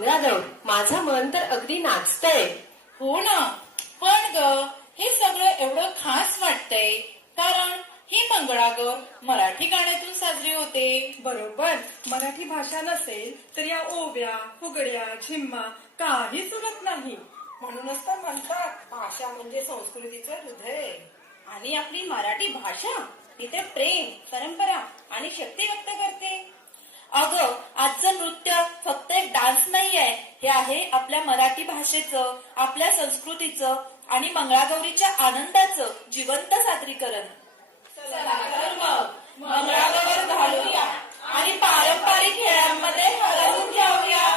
मंगळागौर, माझं मन तर अगदी नाचतंय. हो ना, पण ग हे सगळं एवढं खास वाटतंय कारण ही मंगळागौर मराठी गाण्यातून साजरी होते. बरोबर. मराठी भाषा नसेल तर या ओव्या, फुगड्या, झिम्मा काही सुरत नाही. म्हणूनच तर म्हणतात भाषा म्हणजे संस्कृतीचं हृदय. आणि आपली मराठी भाषा तिथे प्रेम, परंपरा आणि शक्ती व्यक्त करते. अगं आजचं नृत्य फक्त एक डान्स नाहीये, हे आहे आपल्या मराठी भाषेचं, आपल्या संस्कृतीचं आणि मंगळागौरीच्या आनंदाचं जिवंत सादरीकरण. चला तर मग मंगळागौर घालूया आणि पारंपरिक खेळांमध्ये हरवून जाऊया.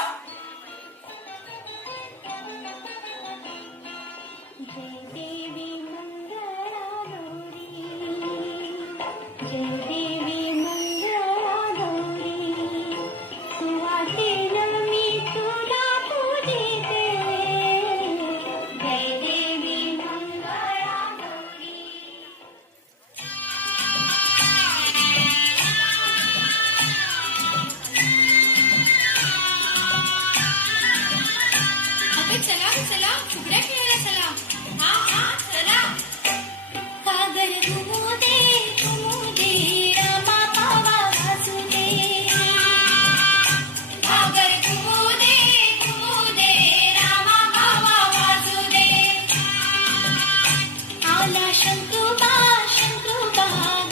चला चला फुगड्या खेळायला चला. हा हा चला. कागर घुमू दे रामा पावा वाजू दे. कागर घुमू दे रामा पावा वाजू दे. आला शंकरूबा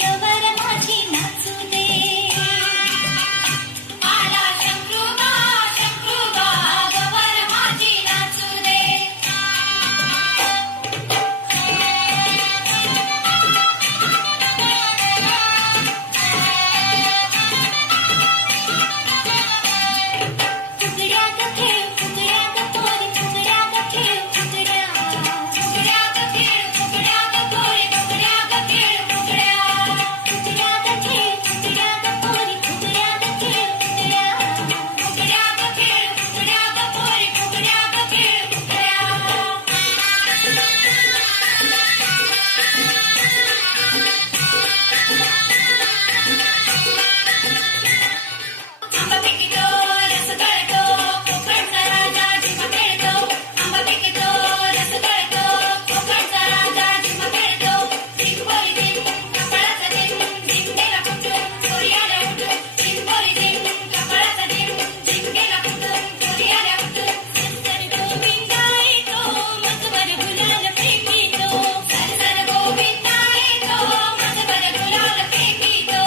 गवर माझी नाचू दे. आला शंकरूबा गवर माझी नाचू दे. फुगड्या ग खेळ फुगड्या ग पोरी फुगड्या ग खेळ फुगड्या. फुगड्या ग खेळ फुगड्या ग पोरी फुगड्या ग खेळ फुगड्या. फुगड्या ग खेळ फुगड्या ग पोरी फुगड्या ग खेळ फुगड्या. फुगड्या ग खेळ फुगड्या ग पोरी फुगड्या ग खेळ फुगड्या. आंबा पिकितो रस गळतो कोकणचा राजा झिम्मा खेळतो. आंबा पिकितो रस गळतो कोकणचा राजा झिम्मा खेळतो. झिम बोरी झिम कपाळाचा झिम झिम गेला फुटून चोरी आल्या उठून. झिम बोरी झिम कपाळाचा झिम झिम गेला फुटून चोरी आल्या उठून. सरसर गोविंदा येतो मजवर गुलाल फेकितो. सरसर गोविंदा येतो मजवर गुलाल फेकितो.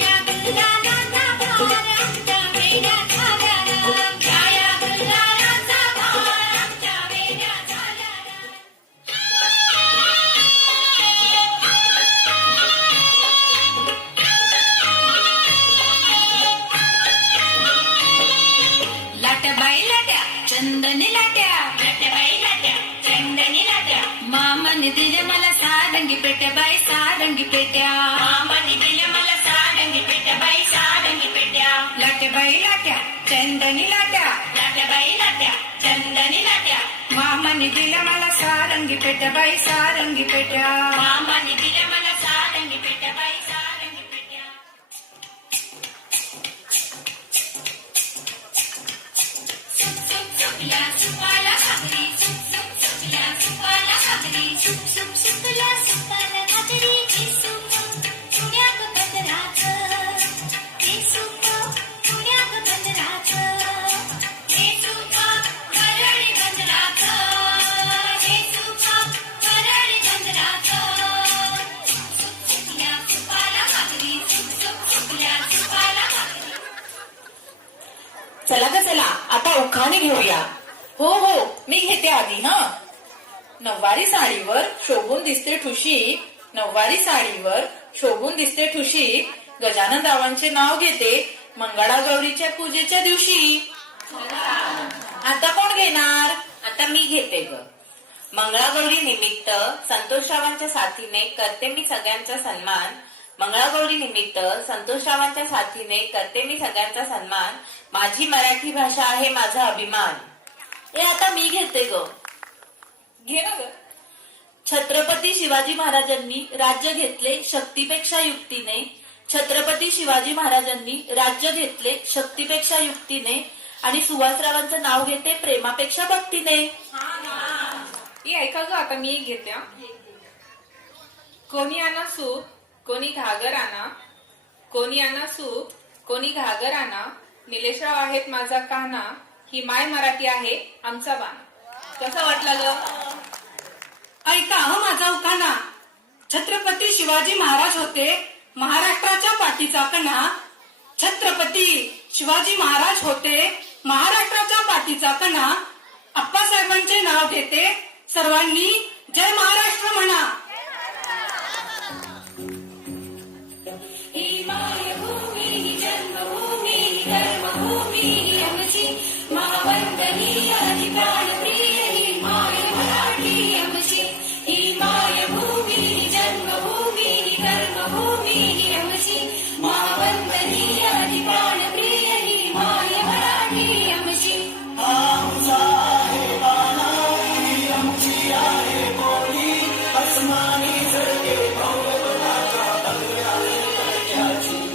या गुलालाचा भार आमच्या वेड्या झाल्याला. या गुलालाचा भार आमच्या वेड्या झाल्याला. लाट्या बाई लाट्या चंदनी लाट्या. लाट्या बाई लाट्या चंदनी लाट्या. मामाने दिल्या मला सारंगी पेट्या बाई सारंगी पेट्या. मामाने दिल्या मला सारंगी पेट्या बाई सारंगी पेट्या. लाट्या बाई लाट्या चंदनी लाट्या. लाट्या बाई लाट्या चंदनी लाट्या. मामाने दिल्या मला सारंगी पेट्या बाई सारंगी पेट्या. मामाने दिल्या मला सारंगी पेट्या बाई सारंगी पेट्या. सुप सुप सुपला सुपाला घागरी. सुप सुप सुपला सुपाला घागरी. सुप सुप सुपला सुपाला घागरी. हे सुप पुण्यात बंदराचं. हे सुप पुण्यात बंदराचं. हे सुप वरळी बंदराचं. हे सुप वरळी बंदराचं. सुप सुपल्या सुपाला घागरी. सुप सुप सुपल्या सुपाला घागरी. चला ग चला आता उखाणे घेऊया. हो हो मी घेते आधी. हा नऊवारी साडीवर शोभून दिसते ठुशी. नऊवारी साडीवर शोभून दिसते ठुशी. गजाननरावांचे नाव घेते मंगळागौरीच्या पूजेच्या दिवशी. आता कोण घेणार? आता मी घेते ग. मंगळागौरी निमित्त संतोषरावांच्या साथीने करते मी सगळ्यांचा सन्मान. मंगळागौरी निमित्त संतोषरावांच्या साथीने करते मी सगळ्यांचा सन्मान. माझी मराठी भाषा आहे माझा अभिमान. हे आता मी घेते ग. घे ना ग. छत्रपती शिवाजी महाराजांनी राज्य घेतले शक्तीपेक्षा युक्तीने. छत्रपती शिवाजी महाराजांनी राज्य घेतले शक्तीपेक्षा युक्तीने. आणि सुहासरावांचं नाव घेते प्रेमापेक्षा भक्तीने. ही ऐका ग, आता मी एक घेते हा. कोणी आणा सूप, कोणी घागर आणा, कोणी आणा सूप, कोणी घागर आणा, निलेशराव आहेत माझा काना, ही माय मराठी आहे आमचा बाणा. कसा वाटला ग? ऐका ह माझा उखाणा. छत्रपती शिवाजी महाराज होते महाराष्ट्राच्या पाठीचा कणा. छत्रपती शिवाजी महाराज होते महाराष्ट्राच्या पाठीचा कणा. आप्पासाहेबांचे नाव घेते सर्वांनी जय महाराष्ट्र म्हणा. ही मायभूमी ही जन्मभूमी ही कर्मभूमी ही आमची महावंदनीय ही प्राणप्रिय ही माय मराठी आमची. ही मायभूमी ही जन्मभूमी ही कर्मभूमी ही आमची महावंदनीय ही प्राणप्रिय ही माय मराठी आमची.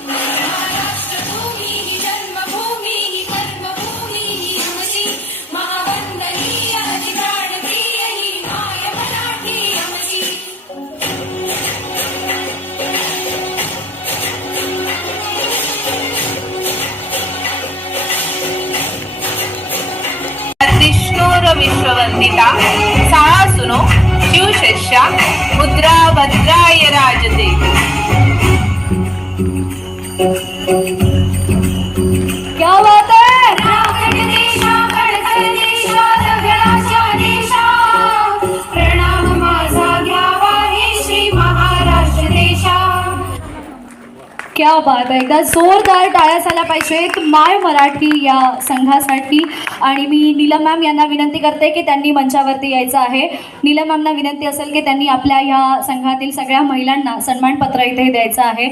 महाराष्ट्रभूमी ही जन्मभूमी ही कर्मभूमी ही आमची महावंदनीय ही प्राणप्रिय ही माय मराठी आमची. विष्णुर विश्ववंदिता साळा सुनो शिवशिष्या मुद्रा भद्राय राजते. क्या बात है. राखण देशा खडखड देशा दगडाच्या देशा प्रणाम माझा घ्यावा हे श्री महाराष्ट्र देशा. क्या बात आहे. एकदा जोरदार टाळ्या झाल्या पाहिजेत माय मराठी या संघासाठी. आणि मी नीलम मॅम यांना विनंती करते की त्यांनी मंचावरती यायचं आहे. नीलम मॅमना विनंती असेल की त्यांनी आपल्या ह्या संघातील सगळ्या महिलांना सन्मानपत्र इथे द्यायचं आहे.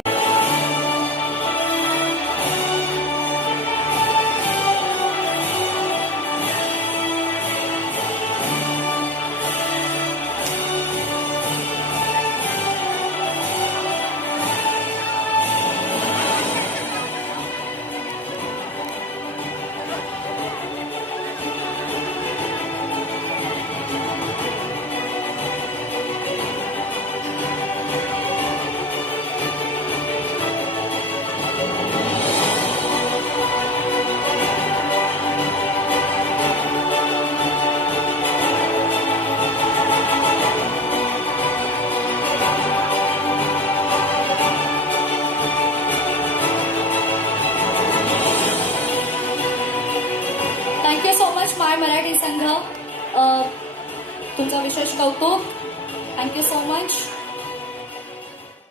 थँक्यू सो मच माय मराठी संघ. तुमचं विशेष कौतुक. Thank you so much.